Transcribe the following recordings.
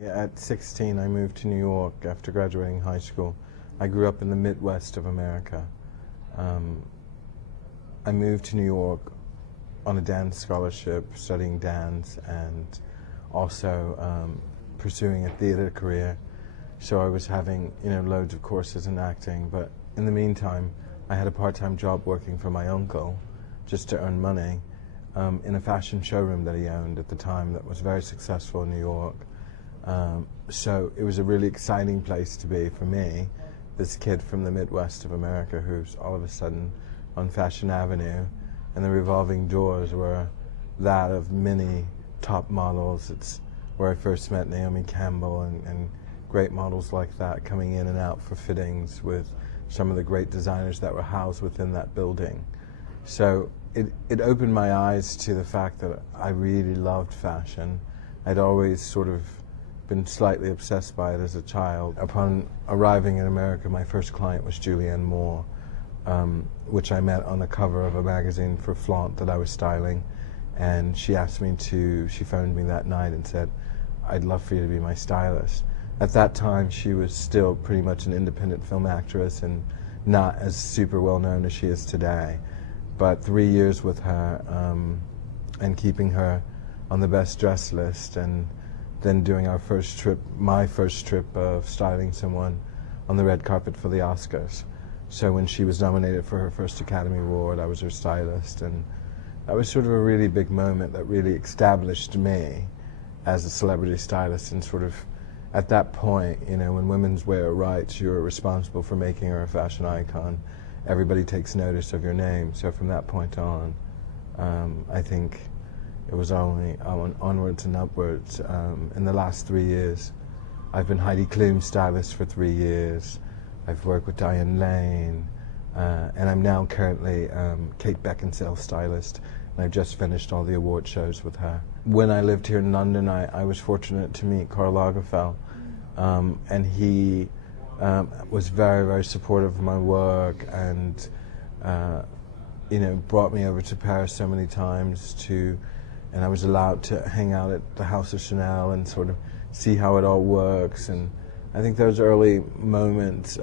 Yeah, at 16, I moved to New York after graduating high school. I grew up in the Midwest of America. I moved to New York on a dance scholarship, studying dance and also pursuing a theater career. So I was having, loads of courses in acting, but in the meantime, I had a part-time job working for my uncle just to earn money in a fashion showroom that he owned at the time that was very successful in New York. So it was a really exciting place to be for me, this kid from the Midwest of America who's all of a sudden on Fashion Avenue, and the revolving doors were that of many top models. It's where I first met Naomi Campbell and great models like that coming in and out for fittings with some of the great designers that were housed within that building. So it opened my eyes to the fact that I really loved fashion. I'd always sort of been slightly obsessed by it as a child. Upon arriving in America, my first client was Julianne Moore, which I met on the cover of a magazine for Flaunt that I was styling, and she phoned me that night and said, "I'd love for you to be my stylist." At that time, she was still pretty much an independent film actress and not as super well known as she is today. But 3 years with her and keeping her on the best dress list, and then doing my first trip of styling someone on the red carpet for the Oscars. So when she was nominated for her first Academy Award, I was her stylist, and that was sort of a really big moment that really established me as a celebrity stylist. And sort of at that point, when women's wear rights, you're responsible for making her a fashion icon. Everybody takes notice of your name. So from that point on, I think it was only onwards and upwards. In the last 3 years, I've been Heidi Klum's stylist for 3 years. I've worked with Diane Lane, and I'm now currently Kate Beckinsale's stylist, and I've just finished all the award shows with her. When I lived here in London, I was fortunate to meet Karl Lagerfeld, and he was very, very supportive of my work, and brought me over to Paris so many times and I was allowed to hang out at the House of Chanel and sort of see how it all works. And I think those early moments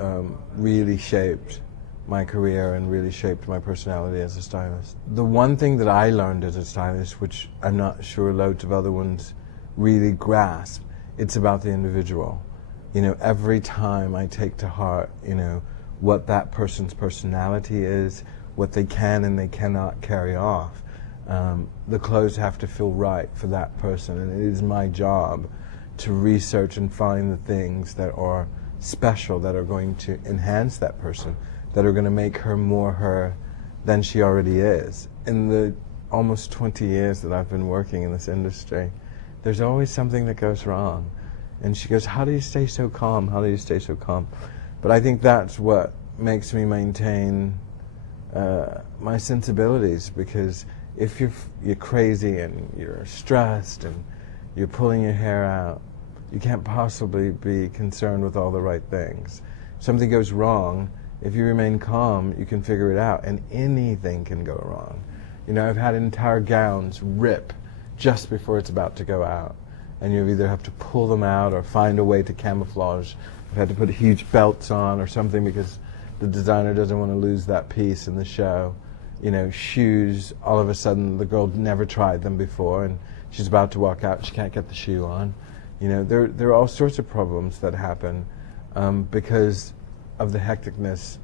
really shaped my career and really shaped my personality as a stylist. The one thing that I learned as a stylist, which I'm not sure loads of other ones really grasp, it's about the individual. Every time I take to heart, what that person's personality is, what they can and they cannot carry off. The clothes have to feel right for that person, and it is my job to research and find the things that are special, that are going to enhance that person, that are going to make her more her than she already is. In the almost 20 years that I've been working in this industry, there's always something that goes wrong. And she goes, "How do you stay so calm? How do you stay so calm?" But I think that's what makes me maintain my sensibilities, because if you're crazy and you're stressed and you're pulling your hair out, you can't possibly be concerned with all the right things. If something goes wrong, if you remain calm, you can figure it out, and anything can go wrong. I've had entire gowns rip just before it's about to go out, and you either have to pull them out or find a way to camouflage. I've had to put huge belts on or something because the designer doesn't want to lose that piece in the show. Shoes, all of a sudden the girl never tried them before and she's about to walk out, she can't get the shoe on. There are all sorts of problems that happen because of the hecticness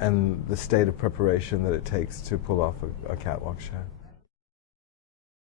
and the state of preparation that it takes to pull off a catwalk show.